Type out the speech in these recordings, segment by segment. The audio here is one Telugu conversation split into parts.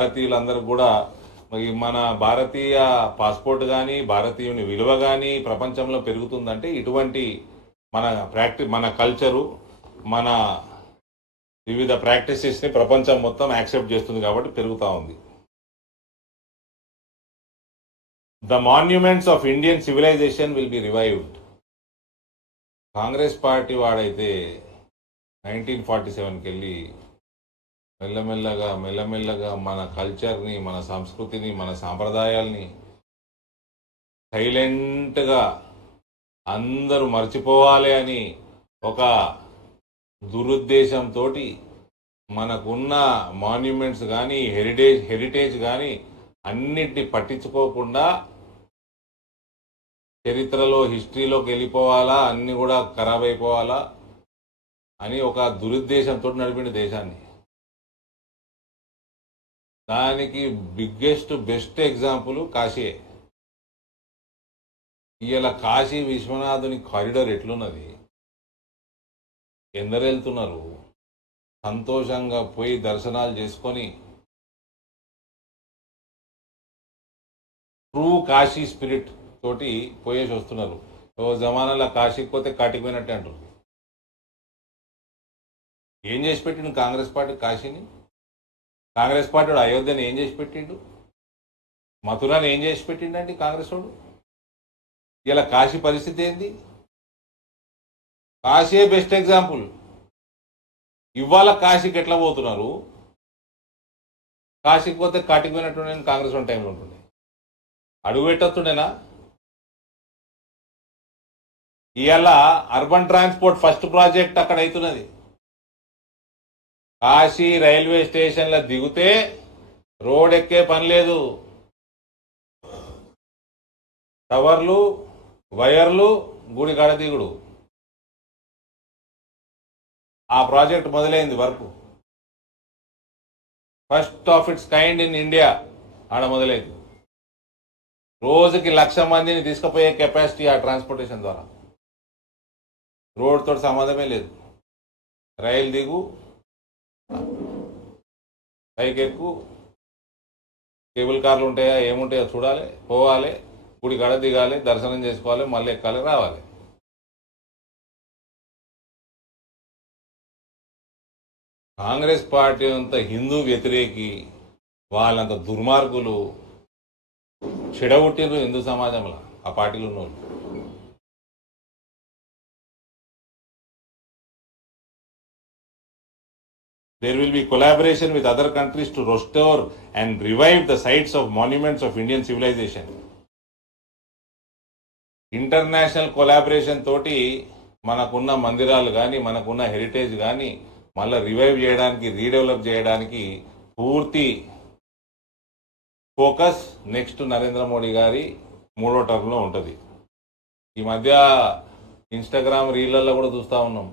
భారతీయులందరూ కూడా మన భారతీయ పాస్పోర్ట్ కానీ భారతీయుని విలువ కానీ ప్రపంచంలో పెరుగుతుందంటే ఇటువంటి మన కల్చరు మన వివిధ ప్రాక్టీసెస్ని ప్రపంచం మొత్తం యాక్సెప్ట్ చేస్తుంది కాబట్టి పెరుగుతూ ఉంది. The monuments of Indian civilisation will be revived. Congress party వాడైతే 1947కి వెళ్ళి మెల్లమెల్లగా మన కల్చర్ని, మన సంస్కృతిని, మన సాంప్రదాయాల్ని సైలెంట్గా అందరూ మర్చిపోవాలి అని ఒక దురుద్దేశంతో మనకున్న మాన్యుమెంట్స్ కానీ హెరిటేజ్ కానీ అన్నిటిని పట్టించుకోకుండా చరిత్రలో హిస్టరీలోకి వెళ్ళిపోవాలా, అన్నీ కూడా ఖరాబ్ అయిపోవాలా అని ఒక దురుద్దేశంతో నడిపిన దేశాన్ని. దానికి బెస్ట్ ఎగ్జాంపుల్ కాశీయే. ఇలా కాశీ విశ్వనాథుని కారిడార్ ఎట్లున్నది, ఎందరు వెళ్తున్నారు, సంతోషంగా పోయి దర్శనాలు చేసుకొని ట్రూ కాశీ స్పిరిట్ తోటి పోయేసి వస్తున్నారు. ఓ జమానాలో కాశీకి పోతే కాటికి పోయినట్టే అంటారు. ఏం చేసి పెట్టిండు కాంగ్రెస్ పార్టీ కాశీని? కాంగ్రెస్ పార్టీ వాడు అయోధ్యని ఏం చేసి పెట్టిండు? మథురాని ఏం చేసి పెట్టిండండి కాంగ్రెస్ వాడు? ఇలా కాశీ పరిస్థితి ఏంది? Kashi best example. ఇవాళ కాశీకి ఎట్లా పోతున్నారు? కాశీకి పోతే కాటికి పోయినట్టుండే కాంగ్రెస్ వన్ టైంలో ఉంటుండే. అడుగు పెట్టొస్తుండేనా? ఇవాళ అర్బన్ ట్రాన్స్పోర్ట్ ఫస్ట్ ప్రాజెక్ట్ అక్కడ అవుతున్నది. కాశీ రైల్వే స్టేషన్లో దిగితే రోడ్ ఎక్కే పని లేదు. టవర్లు, వైర్లు, గుడి గడ దిగుడు. ఆ ప్రాజెక్ట్ మొదలైంది work. First of it's kind in India ఆడ మొదలైంది. రోజుకి 1,00,000 మందిని తీసుకుపోయే కెపాసిటీ ఆ ట్రాన్స్పోర్టేషన్ ద్వారా. రోడ్ తోటి సంబంధమే లేదు. రైలు దిగు, పైకి ఎక్కు, కేబుల్ కార్లు ఉంటాయా ఏముంటాయో చూడాలి, పోవాలి, గుడి గడ దిగాలి, దర్శనం చేసుకోవాలి, మళ్ళీ ఎక్కాలి, రావాలి. కాంగ్రెస్ పార్టీ అంత హిందూ వ్యతిరేకి, వాళ్ళంత దుర్మార్గులు చెడగొట్టిరు హిందూ సమాజంలో ఆ పార్టీలు ఉన్నోళ్ళు. There will be collaboration with other countries to restore and revive the sites of monuments of Indian civilization. International collaboration తోటి మనకున్న మందిరాలు కానీ మనకున్న హెరిటేజ్ కానీ మళ్ళీ రివైవ్ చేయడానికి, రీడెవలప్ చేయడానికి పూర్తి ఫోకస్ నెక్స్ట్ నరేంద్ర మోడీ గారి 3వ టర్మ్లో ఉంటుంది. ఈ మధ్య ఇన్స్టాగ్రామ్ రీళ్లలో కూడా చూస్తూ ఉన్నాం.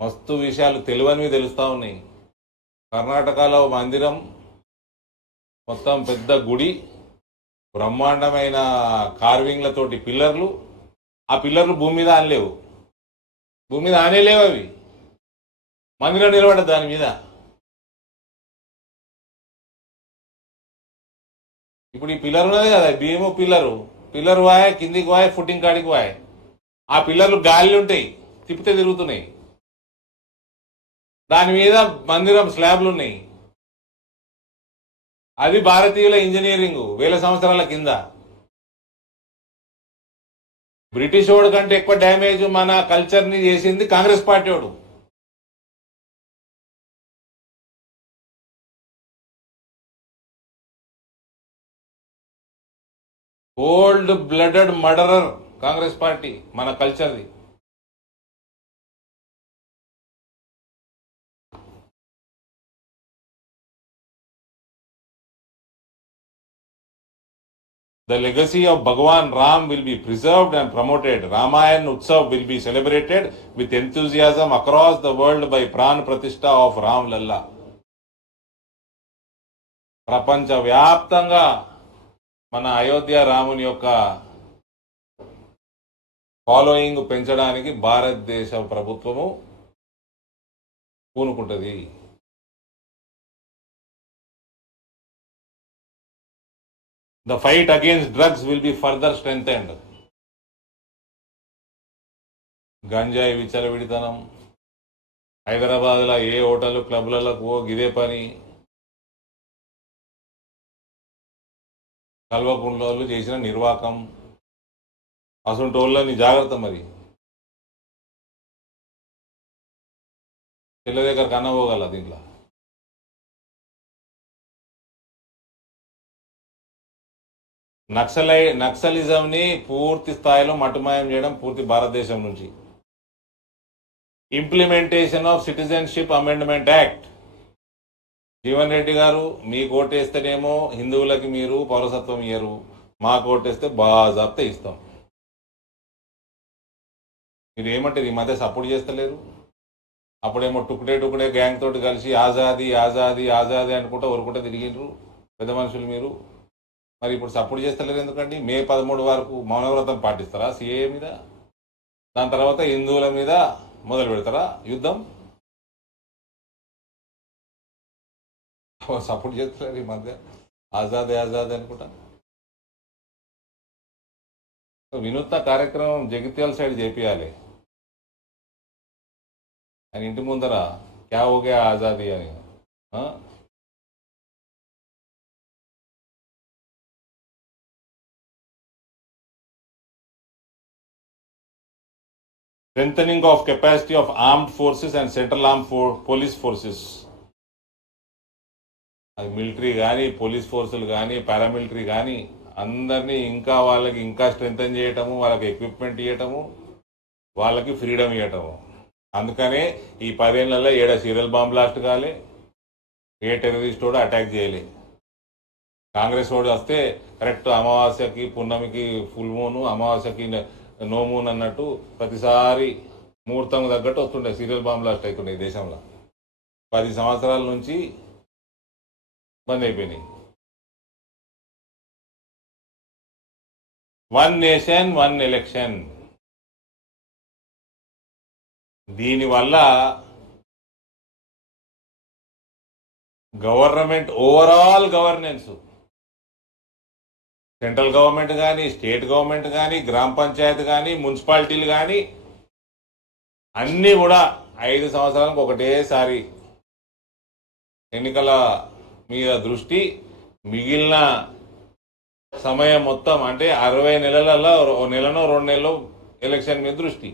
మస్తు విషయాలు తెలియనివి తెలుస్తూ ఉన్నాయి. కర్ణాటకలో మందిరం, మొత్తం పెద్ద గుడి, బ్రహ్మాండమైన కార్వింగ్లతోటి పిల్లర్లు. ఆ పిల్లర్లు భూమి మీద ఆనలేవు, భూమి మీద ఆనేలేవు. అవి మందిరం నిలబడ్డది దాని మీద. ఇప్పుడు ఈ పిల్లర్ ఉన్నది కదా, భీము పిల్లర్ వాయ్, కిందికి వాయ్, ఫుట్టింగ్ కాడికి వాయ్. ఆ పిల్లర్లు గాలి ఉంటాయి, తిప్పితే తిరుగుతున్నాయి. దాని మీద మందిరం స్లాబ్లు ఉన్నాయి. అది భారతీయుల ఇంజనీరింగ్ 1000 సంవత్సరాల కింద. బ్రిటిష్ వాడు కంటే ఎక్కువ డ్యామేజ్ మన కల్చర్ని చేసింది కాంగ్రెస్ పార్టీ వాడు. Cold blooded murderer Congress party మన కల్చర్ది. The legacy of Bhagwan Ram will be preserved and promoted. Ramayan Utsav will be celebrated with enthusiasm across the world by Pran Pratishtha of Ram Lalla. ప్రపంచ వ్యాప్తంగా మన అయోధ్య రాముని యొక్క ఫాలోయింగ్ పెంచడానికి భారతదేశ ప్రభుత్వము పూనుకుంటది. The fight against drugs will be further strengthened. గంజాయి విచ్చలవిడితనం, హైదరాబాద్లో ఏ హోటల్ క్లబ్లకు గిదే పని, కల్వకుంట్ల చేసిన నిర్వాకం, అసంటోళ్ళని జాగ్రత్త. మరి పిల్ల దగ్గర కన్నపోగల దీంట్లో. నక్సలిజంని పూర్తి స్థాయిలో మట్టుమాయం చేయడం పూర్తి భారతదేశం నుంచి. Implementation of citizenship amendment act. Jeevan Reddy గారు, మీ కోటేస్తేనేమో హిందువులకి మీరు పౌరసత్వం ఇయ్యరు, మా కోటేస్తే బాజాప్తా ఇస్తాం. మీరు ఏమంటారు? ఈ మధ్య సపోర్ట్ చేస్తలేరు. అప్పుడేమో టుకుడే గ్యాంగ్ తోటి కలిసి ఆజాదీ ఆజాదీ ఆజాదీ అనుకుంటా ఊరుకుంటా తిరిగిండ్రు పెద్ద మనుషులు మీరు. మరి ఇప్పుడు సపోర్ట్ చేస్తలేరు ఎందుకండి? మే 13 వరకు మౌనవ్రతం పాటిస్తారా సిఏఏ మీద? దాని తర్వాత హిందువుల మీద మొదలు పెడతారా యుద్ధం? సపోర్ట్ చేస్తలేరు ఈ మధ్య ఆజాదీ ఆజాదీ అనుకుంటా. వినూత్న కార్యక్రమం జగిత్యాల సైడ్ చేపియాలి. ఆయన ఇంటి ముందర క్యా హో గయా ఆజాదీ అని. Strengthening of capacity of armed forces and central armed police forces. అది మిలిటరీ కానీ, పోలీస్ ఫోర్సులు కానీ, పారామిలిటరీ కానీ అందరినీ ఇంకా వాళ్ళకి ఇంకా స్ట్రెంగ్తన్ చేయటము, వాళ్ళకి ఎక్విప్మెంట్ ఇవ్వటము, వాళ్ళకి ఫ్రీడమ్ ఇవ్వటము. అందుకనే ఈ 10 ఏళ్లలో ఏడ సీరియల్ బాంబ్ బ్లాస్ట్ కాలే, ఏ టెర్రరిస్ట్ కూడా అటాక్ చేయలే. కాంగ్రెస్ వాడు వస్తే కరెక్ట్ అమావాస్యకి పున్నమికి ఫుల్ మూను, అమావాస్యకి నో మూన్ అన్నట్టు ప్రతిసారి ముహూర్తం తగ్గట్టు వస్తుండే సీరియల్ బాంబ్ బ్లాస్ట్ అవుతుండే ఈ దేశంలో. 10 సంవత్సరాల నుంచి బంద్ అయిపోయినాయి. 1 నేషన్ 1 ఎలక్షన్. దీనివల్ల government overall governance, central government కానీ, స్టేట్ గవర్నమెంట్ కానీ, గ్రామ పంచాయతీ కానీ, మున్సిపాలిటీలు కానీ అన్నీ కూడా 5 సంవత్సరాలకు ఒకటేసారి ఎన్నికల మీద దృష్టి, మిగిలిన సమయం మొత్తం అంటే 60 నెలలలో నెలనో 2 నెలలు ఎలక్షన్ మీద దృష్టి,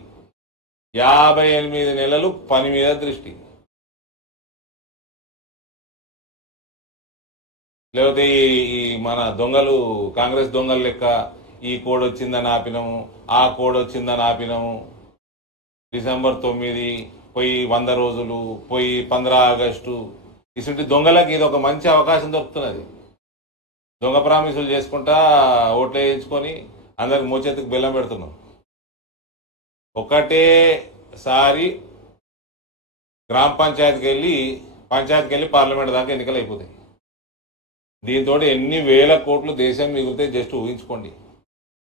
58 నెలలు పని మీద దృష్టి. లేకపోతే ఈ మన దొంగలు, కాంగ్రెస్ దొంగలు లెక్క ఈ కోడ్ వచ్చిందని ఆపినాము, ఆ కోడ్ వచ్చిందని ఆపినాము, డిసెంబర్ 9 పోయి 100 రోజులు పోయి 15 ఆగస్టు, ఇటువంటి దొంగలకి ఇది ఒక మంచి అవకాశం దొరుకుతున్నది. దొంగ ప్రామిసులు చేసుకుంటా ఓట్లు వేయించుకొని అందరికి మోచేతికి బెల్లం పెడుతున్నాం. ఒకటేసారి గ్రామ పంచాయతీకి వెళ్ళి పార్లమెంట్ దాకా ఎన్నికలు అయిపోతాయి. దీంతో ఎన్ని వేల కోట్లు దేశం మిగిలితే జస్ట్ ఊహించుకోండి.